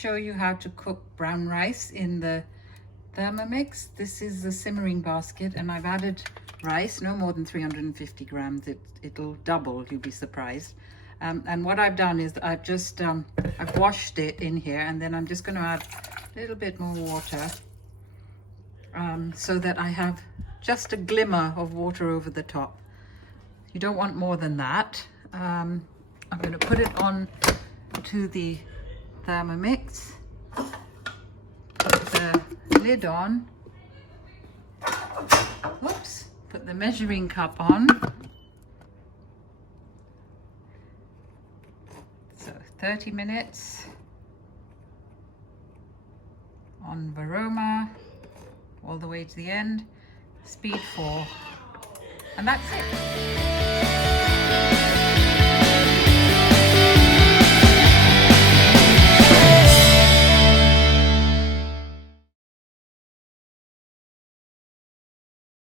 show you how to cook brown rice in the Thermomix. This is the simmering basket, and I've added rice, no more than 350 grams. It'll double, you'll be surprised. And what I've done is I've just I've washed it in here, and then I'm just going to add a little bit more water so that I have just a glimmer of water over the top. You don't want more than that. I'm going to put it on to the Thermomix, put the lid on, whoops, put the measuring cup on. So 30 minutes on Varoma all the way to the end, speed 4, and that's it.